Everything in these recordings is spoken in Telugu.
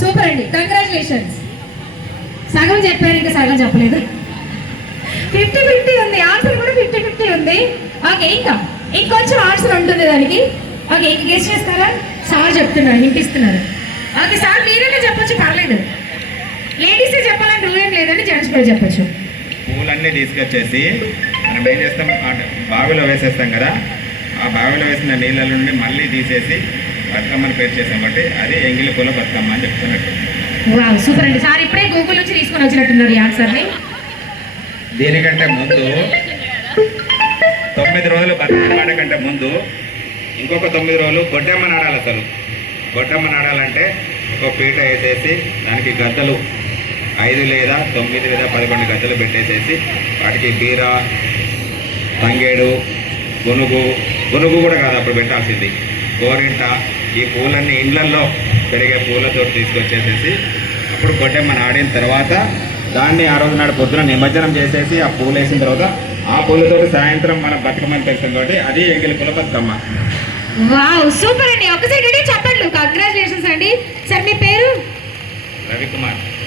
సూపర్ అండి, కంగ్రాచులేషన్స్. సగం చెప్పారు, ఇంకా సగం చెప్పలేదు. 50-50 ఉంది, ఆన్సర్ కూడా 50-50 ఉంది. ఓకే, ఇంకా ఇంకొంచెం ఆన్సర్ ఉంటుంది దానికి. ఓకే, ఇంక గెస్ట్ చేస్తారా? సార్ చెప్తున్నారు, వినిపిస్తున్నారు. ఓకే సార్, మీరైనా చెప్పొచ్చు, పర్లేదు. లేడీసే చెప్పాలని రూల్ ఏం లేదండి, జెంట్స్ కూడా చెప్పచ్చు. పూలన్నీ తీసుకొచ్చేసి మనం ఏం చేస్తాం, బావిలో వేసేస్తాం కదా, ఆ బావిలో వేసిన నీళ్ళ నుండి మళ్ళీ తీసేసి బతుకమ్మని పేరు చేసాం కాబట్టి అది ఎంగిలి పూల బతుకమ్మ అని చెప్తున్నట్టు. వావ్, సూపర్ అండి. సార్ ఇప్పుడే గూగుల్ నుంచి తీసుకొని వచ్చినట్టున్నారు ఈ ఆన్సర్ని. దీనికంటే ముందు 9 రోజులు బతుకమ్మ ఆట కంటే ముందు ఇంకొక 9 రోజులు గొడ్డమ్మ నాడాలి. అసలు గొడ్డమ్మ నాడాలంటే ఒక పీట వేసేసి దానికి గద్దలు 5 లేదా 9 లేదా 11 గద్దలు పెట్టేసేసి వాటికి బీర, తంగేడు, గునుగు కూడా కాదు అప్పుడు పెట్టాల్సింది, గోరింట, ఈ పూలన్నీ ఇండ్లల్లో పెరిగే పూలతో తీసుకొచ్చేసేసి అప్పుడు గొడ్డెమ్మని ఆడిన తర్వాత దాన్ని ఆ రోజు నాడు పొద్దున నిమజ్జనం చేసేసి ఆ పూలు వేసిన తర్వాత ఆ పూలతో సాయంత్రం మనం బతుకమ్మని తెలుస్తాం కాబట్టి అది ఎంగిలి పూల బతుకమ్మ. వావ్, సూపర్ అండి. ఒకసారి చెప్పండి, కంగ్రాచులేషన్స్ అండి. సార్ మీ పేరు?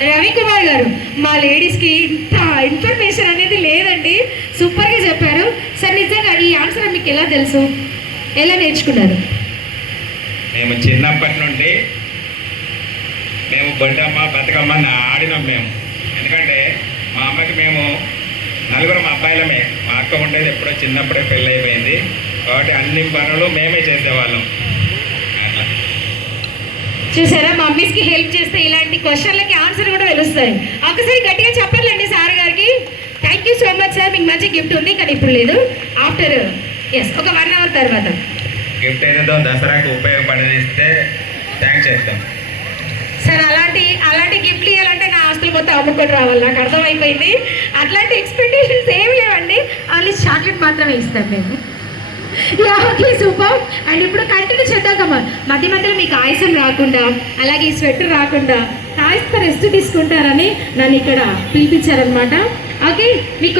రవికుమార్ గారు. మా లేడీస్కి ఇంత ఇన్ఫర్మేషన్ అనేది లేదండి, సూపర్గా చెప్పారు సార్. నిజంగా ఈ ఆన్సర్ మీకు ఎలా తెలుసు, ఎలా నేర్చుకున్నారు? మేము చిన్నప్పటి నుండి మేము బొడ్డమ్మ బతుకమ్మ ఆడినాం మేము. ఎందుకంటే మా అమ్మకి మేము 4 అబ్బాయిలమే, మా అక్క ఉండేది ఎప్పుడో చిన్నప్పుడే పెళ్ళి అయిపోయింది కాబట్టి అన్ని పనులు మేమే చేసేవాళ్ళం. అట్లా చూసారా, మమ్మీస్కి హెల్ప్ చేస్తే ఇలాంటి క్వశ్చన్లకి ఆన్సర్ కూడా తెలుస్తాయి. ఒకసారి గట్టిగా చెప్పాలండి సార్ గారికి. Thank you so much sir, మీకు మంచి గిఫ్ట్ ఉంది కానీ ఇప్పుడు లేదు, ఆఫ్టర్ ఒక 1 అవర్ తర్వాత గిఫ్ట్ ఏదో దసరాకు ఉపయోగపడనిస్తే థ్యాంక్స్ చేస్తాం సార్. అలాంటి గిఫ్ట్లు ఇవ్వాలంటే నా ఆస్తులు మొత్తం అమ్ముకొని రావాలి, నాకు అర్థమైపోయింది. అట్లాంటి ఎక్స్పెక్టేషన్స్ ఏమి లేవండి, ఓన్లీ చాక్లెట్ మాత్రమే ఇస్తాం మేము. Okay, super. అండ్ ఇప్పుడు కంటిన్యూ చేద్దాం. మధ్య మధ్యలో మీకు ఆయాసం రాకుండా, అలాగే ఈ స్వెటర్ రాకుండా కాస్త రెస్ట్ తీసుకుంటారని నన్ను ఇక్కడ పిలిపించారనమాట. ఓకే, మీకు